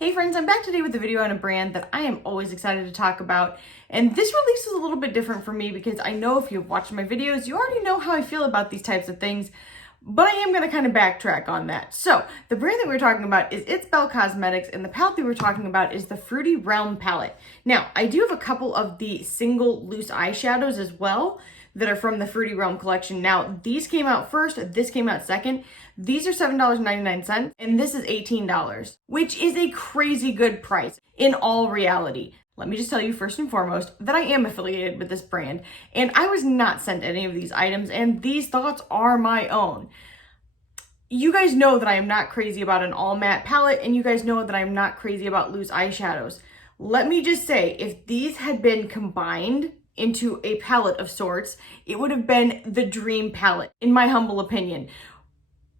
Hey friends, I'm back today with a video on a brand that I am always excited to talk about. And this release is a little bit different for me because I know if you've watched my videos, you already know how I feel about these types of things, but I am going to kind of backtrack on that. So the brand that we're talking about is It's Belle Cosmetics, and the palette that we're talking about is the Fruity Realm palette. Now, I do have a couple of the single loose eyeshadows as well that are from the Fruity Realm collection. Now, these came out first, this came out second. These are $7.99, and this is $18, which is a crazy good price in all reality. Let me just tell you first and foremost that I am affiliated with this brand, and I was not sent any of these items, and these thoughts are my own. You guys know that I am not crazy about an all matte palette, and you guys know that I'm not crazy about loose eyeshadows. Let me just say, if these had been combined into a palette of sorts, it would have been the dream palette, in my humble opinion.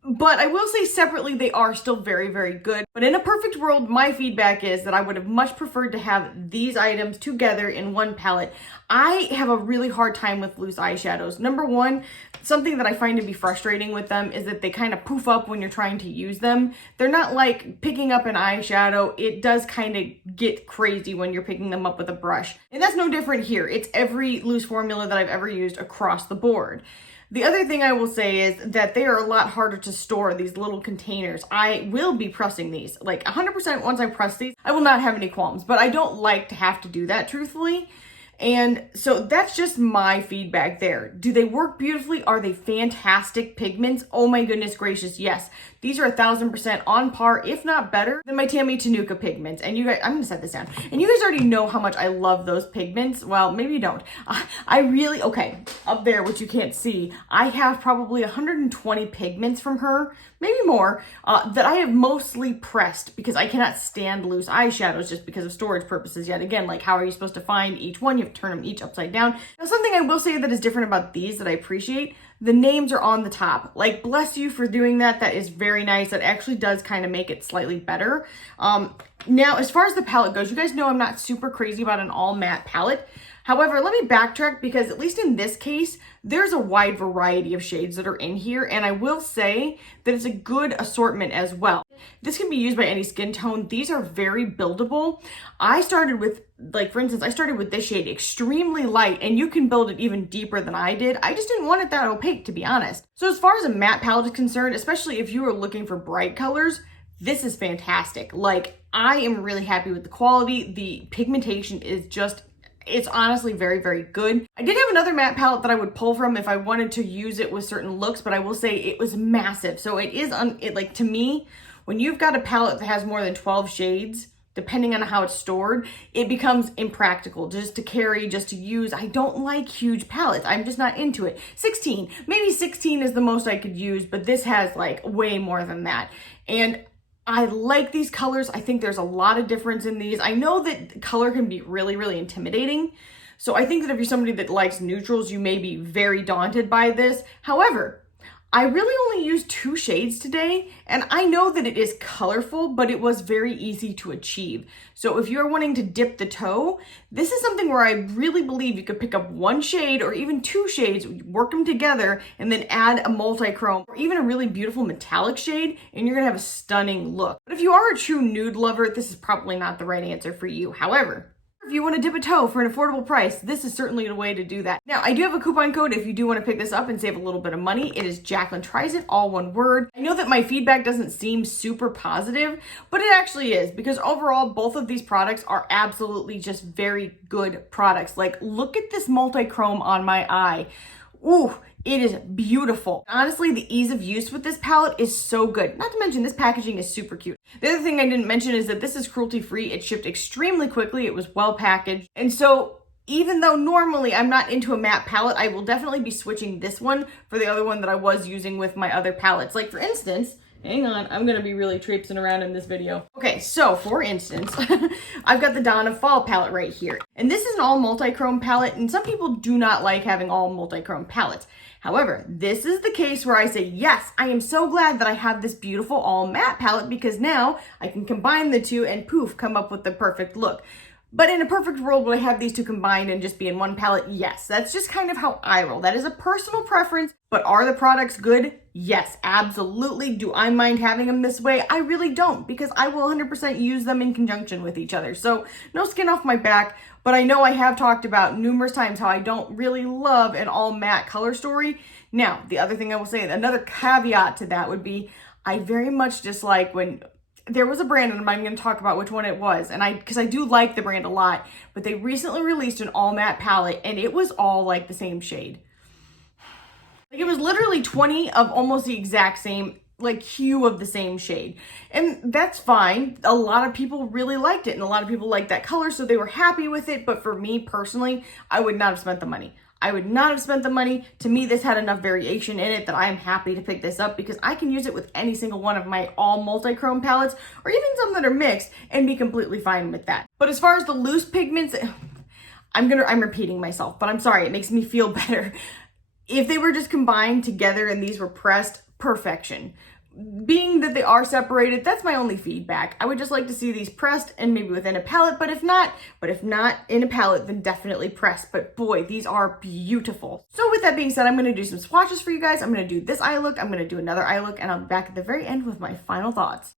But I will say separately, they are still very, very good. But in a perfect world, my feedback is that I would have much preferred to have these items together in one palette. I have a really hard time with loose eyeshadows. Number one, something that I find to be frustrating with them is that they kind of poof up when you're trying to use them. They're not like picking up an eyeshadow. It does kind of get crazy when you're picking them up with a brush. And that's no different here. It's every loose formula that I've ever used across the board. The other thing I will say is that they are a lot harder to store, these little containers. I will be pressing these. Like 100% once I press these, I will not have any qualms, but I don't like to have to do that, truthfully. And so that's just my feedback there. Do they work beautifully? Are they fantastic pigments? Oh my goodness gracious, yes. These are 1000% on par, if not better, than my Tammy Tenuka pigments. And you guys, I'm gonna set this down. And you guys already know how much I love those pigments. Well, maybe you don't. I really, okay, up there, which you can't see, I have probably 120 pigments from her, maybe more, that I have mostly pressed because I cannot stand loose eyeshadows just because of storage purposes. Yet again, like how are you supposed to find each one? You have to turn them each upside down. Now, something I will say that is different about these that I appreciate, the names are on the top. Like, bless you for doing that. That is very nice. That actually does kind of make it slightly better. Now, as far as the palette goes, you guys know I'm not super crazy about an all matte palette. However, let me backtrack because at least in this case, there's a wide variety of shades that are in here. And I will say that it's a good assortment as well. This can be used by any skin tone. These are very buildable. I started with, like, for instance, I started with this shade, extremely light, and you can build it even deeper than I did. I just didn't want it that opaque, to be honest. So as far as a matte palette is concerned, especially if you are looking for bright colors, this is fantastic. Like, I am really happy with the quality. The pigmentation is just, it's honestly very, very good. I did have another matte palette that I would pull from if I wanted to use it with certain looks, but I will say it was massive. So it is, like, to me, when you've got a palette that has more than 12 shades, depending on how it's stored, it becomes impractical just to carry, just to use. I don't like huge palettes. I'm just not into it. 16, maybe 16 is the most I could use, but this has like way more than that. And I like these colors. I think there's a lot of difference in these. I know that color can be really, really intimidating. So I think that if you're somebody that likes neutrals, you may be very daunted by this. However, I really only used 2 shades today, and I know that it is colorful, but it was very easy to achieve. So if you're wanting to dip the toe, this is something where I really believe you could pick up 1 shade or even 2 shades, work them together, and then add a multichrome or even a really beautiful metallic shade, and you're gonna have a stunning look. But if you are a true nude lover, this is probably not the right answer for you. However, if you want to dip a toe for an affordable price, this is certainly the way to do that. Now, I do have a coupon code if you do want to pick this up and save a little bit of money. It is Jaclyntriesit, all one word. I know that my feedback doesn't seem super positive, but it actually is, because overall, both of these products are absolutely just very good products. Like, look at this multichrome on my eye. Ooh, it is beautiful. Honestly, the ease of use with this palette is so good. Not to mention, this packaging is super cute. The other thing I didn't mention is that this is cruelty-free. It shipped extremely quickly. It was well packaged. And so even though normally I'm not into a matte palette, I will definitely be switching this one for the other one that I was using with my other palettes. Like, for instance, hang on, I'm gonna be really traipsing around in this video. Okay, so for instance, I've got the Dawn of Fall palette right here. And this is an all multichrome palette, and some people do not like having all multichrome palettes. However, this is the case where I say, yes, I am so glad that I have this beautiful all matte palette because now I can combine the two and poof, come up with the perfect look. But in a perfect world, would I have these two combined and just be in one palette? Yes, that's just kind of how I roll. That is a personal preference, but are the products good? Yes, absolutely. Do I mind having them this way? I really don't, because I will 100% use them in conjunction with each other. So no skin off my back, but I know I have talked about numerous times how I don't really love an all matte color story. Now, the other thing I will say, another caveat to that would be, I very much dislike when there was a brand, and I'm going to talk about which one it was, and because I do like the brand a lot, but they recently released an all matte palette, and it was all like the same shade. Like, it was literally 20 of almost the exact same, like, hue of the same shade. And that's fine. A lot of people really liked it, and a lot of people liked that color, so they were happy with it. But for me personally, I would not have spent the money. I would not have spent the money. To me, this had enough variation in it that I am happy to pick this up, because I can use it with any single one of my all multi-chrome palettes, or even some that are mixed, and be completely fine with that. But as far as the loose pigments, I'm repeating myself, but I'm sorry, it makes me feel better. If they were just combined together and these were pressed, perfection. Being that they are separated, that's my only feedback. I would just like to see these pressed and maybe within a palette, but if not in a palette, then definitely pressed. But boy, these are beautiful. So with that being said, I'm going to do some swatches for you guys. I'm going to do this eye look, I'm going to do another eye look, and I'll be back at the very end with my final thoughts.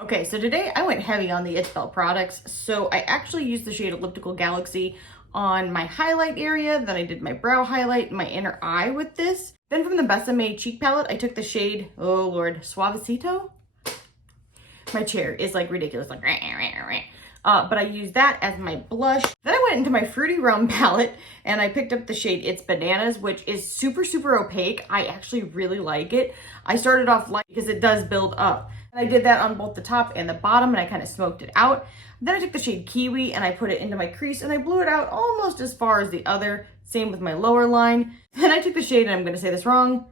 Okay, so today I went heavy on the It's Belle products. So I actually used the shade Elliptical Galaxy on my highlight area. Then I did my brow highlight and my inner eye with this. Then from the Besame cheek palette, I took the shade, oh Lord, Suavecito? My chair is like ridiculous, like but I used that as my blush. Then I went into my Fruity Rum palette and I picked up the shade It's Bananas, which is super, super opaque. I actually really like it. I started off light because it does build up. And I did that on both the top and the bottom, and I kind of smoked it out. Then I took the shade Kiwi and I put it into my crease and I blew it out almost as far as the other. Same with my lower line. Then I took the shade, and I'm going to say this wrong,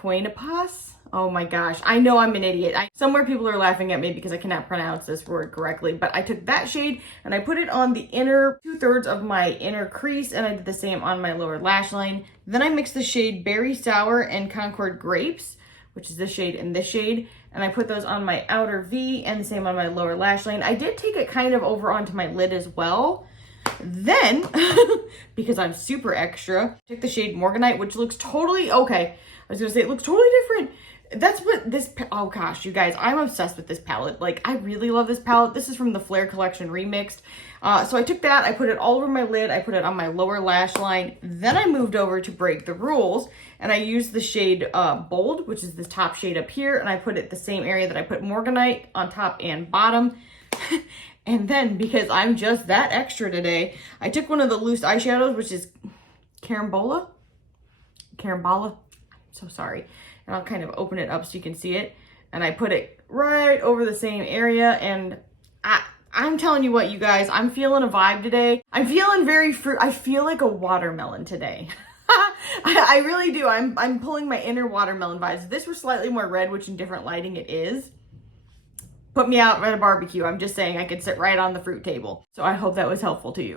Coinopas. Oh my gosh, I know I'm an idiot. Somewhere people are laughing at me because I cannot pronounce this word correctly, but I took that shade and I put it on the inner 2/3 of my inner crease, and I did the same on my lower lash line. Then I mixed the shade Berry Sour and Concord Grapes, which is this shade and this shade, and I put those on my outer V and the same on my lower lash line. I did take it kind of over onto my lid as well. Then, because I'm super extra, took the shade Morganite, which looks totally, okay, I was gonna say it looks totally different. That's what this, oh gosh, you guys, I'm obsessed with this palette. Like, I really love this palette. This is from the Flare Collection Remixed. So I took that, I put it all over my lid, I put it on my lower lash line. Then I moved over to Break the Rules, and I used the shade Bold, which is this top shade up here, and I put it the same area that I put Morganite on top and bottom. And then, because I'm just that extra today, I took one of the loose eyeshadows, which is Carambola. I'm so sorry. And I'll kind of open it up so you can see it. And I put it right over the same area. And I'm telling you what, you guys, I'm feeling a vibe today. I'm feeling very fruit. I feel like a watermelon today. I really do. I'm pulling my inner watermelon vibes. If this were slightly more red, which in different lighting it is, put me out at a barbecue. I'm just saying I could sit right on the fruit table. So I hope that was helpful to you.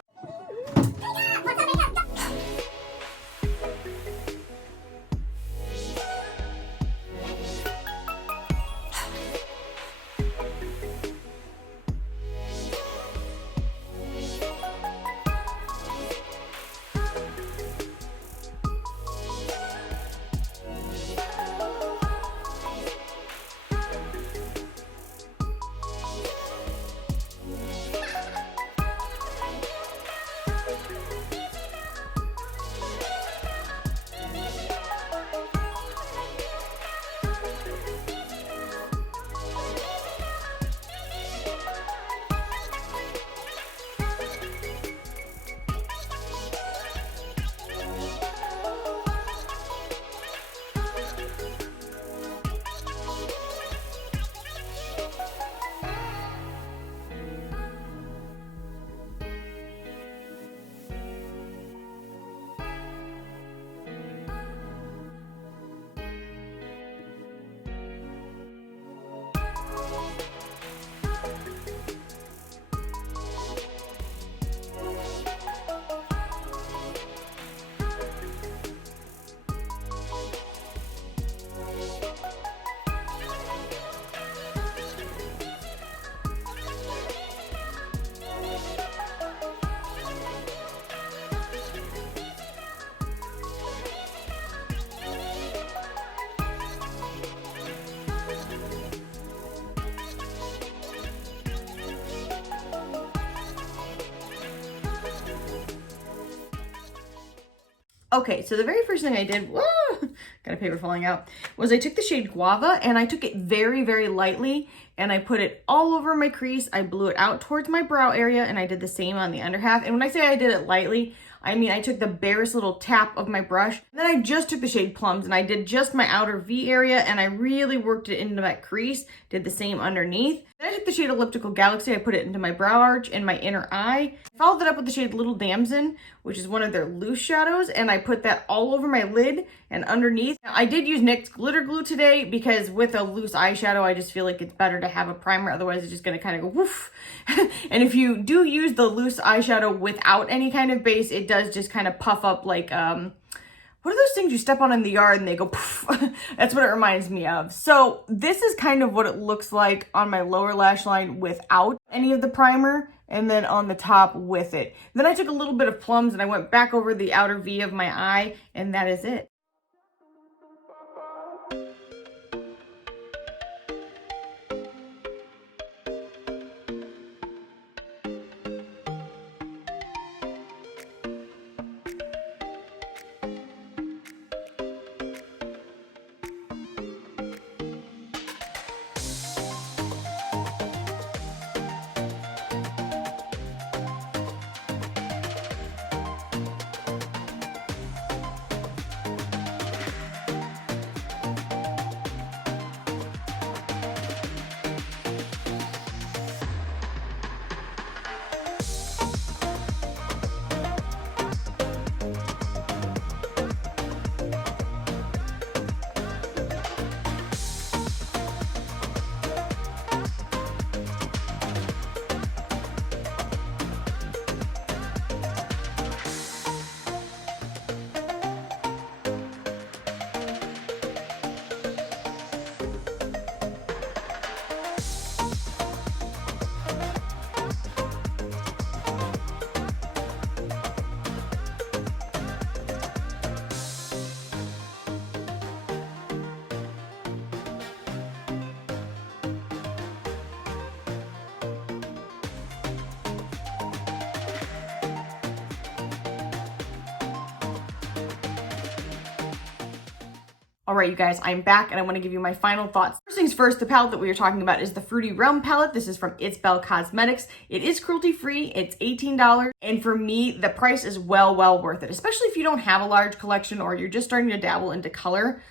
Okay, so the very first thing I did, whoa, got a paper falling out, was I took the shade Guava and I took it very, very lightly and I put it all over my crease. I blew it out towards my brow area and I did the same on the under half. And when I say I did it lightly, I mean I took the barest little tap of my brush. Then I just took the shade Plums and I did just my outer V area and I really worked it into that crease, did the same underneath. Then I took the shade Elliptical Galaxy, I put it into my brow arch and my inner eye. I followed it up with the shade Little Damson, which is one of their loose shadows, and I put that all over my lid and underneath. Now, I did use NYX Glitter Glue today because with a loose eyeshadow, I just feel like it's better to have a primer, otherwise it's just gonna kind of go woof. And if you do use the loose eyeshadow without any kind of base, it does just kind of puff up like, what are those things you step on in the yard and they go poof? That's what it reminds me of. So this is kind of what it looks like on my lower lash line without any of the primer, and then on the top with it. Then I took a little bit of Plums and I went back over the outer V of my eye, and that is it. All right, you guys, I'm back and I want to give you my final thoughts. First things first, the palette that we are talking about is the Fruity Realm palette. This is from It's Belle Cosmetics. It is cruelty-free. It's $18. And for me, the price is well worth it, especially if you don't have a large collection or you're just starting to dabble into color.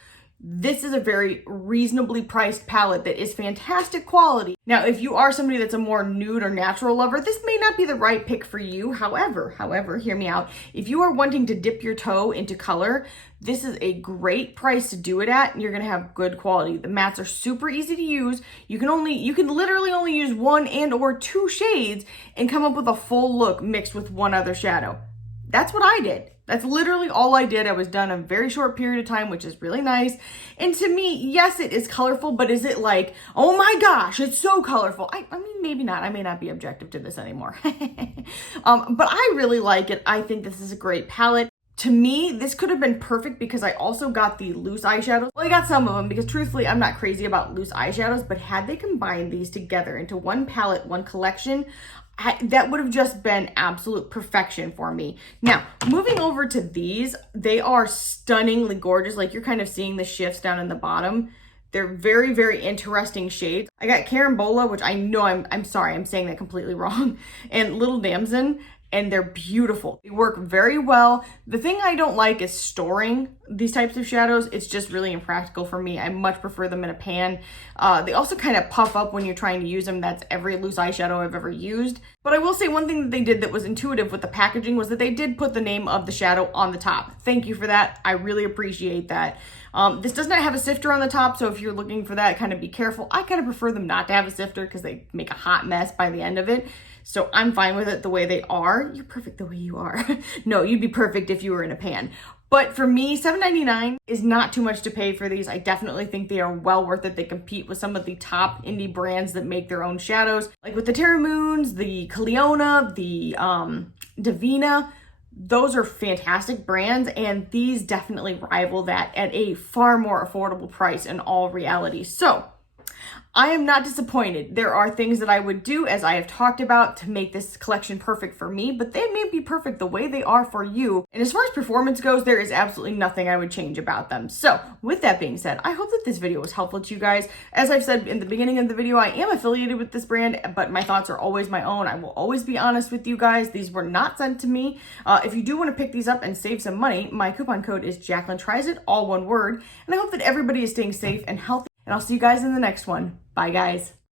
This is a very reasonably priced palette that is fantastic quality. Now, if you are somebody that's a more nude or natural lover, this may not be the right pick for you. However, hear me out. If you are wanting to dip your toe into color, this is a great price to do it at, and you're gonna have good quality. The mattes are super easy to use. You can literally only use 1 and or 2 shades and come up with a full look mixed with one other shadow. That's what I did. That's literally all I did. I was done in a very short period of time, which is really nice. And to me, yes, it is colorful, but is it like, oh my gosh, it's so colorful? I mean, maybe not. I may not be objective to this anymore. But I really like it. I think this is a great palette. To me, this could have been perfect because I also got the loose eyeshadows. Well, I got some of them because truthfully, I'm not crazy about loose eyeshadows, but had they combined these together into one palette, one collection, that would have just been absolute perfection for me. Now, moving over to these, they are stunningly gorgeous. Like you're kind of seeing the shifts down in the bottom. They're very interesting shades. I got Carambola, which I know I'm sorry, I'm saying that completely wrong, and Little Damson, and they're beautiful. They work very well. The thing I don't like is storing these types of shadows. It's just really impractical for me. I much prefer them in a pan. They also kind of puff up when you're trying to use them. That's every loose eyeshadow I've ever used. But I will say one thing that they did that was intuitive with the packaging was that they did put the name of the shadow on the top. Thank you for that. I really appreciate that. This does not have a sifter on the top, so if you're looking for that, kind of be careful. I kind of prefer them not to have a sifter because they make a hot mess by the end of it. So I'm fine with it the way they are. You're perfect the way you are. No, you'd be perfect if you were in a pan. But for me, $7.99 is not too much to pay for these. I definitely think they are well worth it. They compete with some of the top indie brands that make their own shadows, like with the Terra Moons, the Cleona, the Divina. Those are fantastic brands, and these definitely rival that at a far more affordable price in all reality. So I am not disappointed. There are things that I would do, as I have talked about, to make this collection perfect for me, but they may be perfect the way they are for you. And as far as performance goes, there is absolutely nothing I would change about them. So with that being said, I hope that this video was helpful to you guys. As I've said in the beginning of the video, I am affiliated with this brand, but my thoughts are always my own. I will always be honest with you guys. These were not sent to me. If you do want to pick these up and save some money, my coupon code is Jaclyntriesit, all one word. And I hope that everybody is staying safe and healthy. And I'll see you guys in the next one. Bye, guys.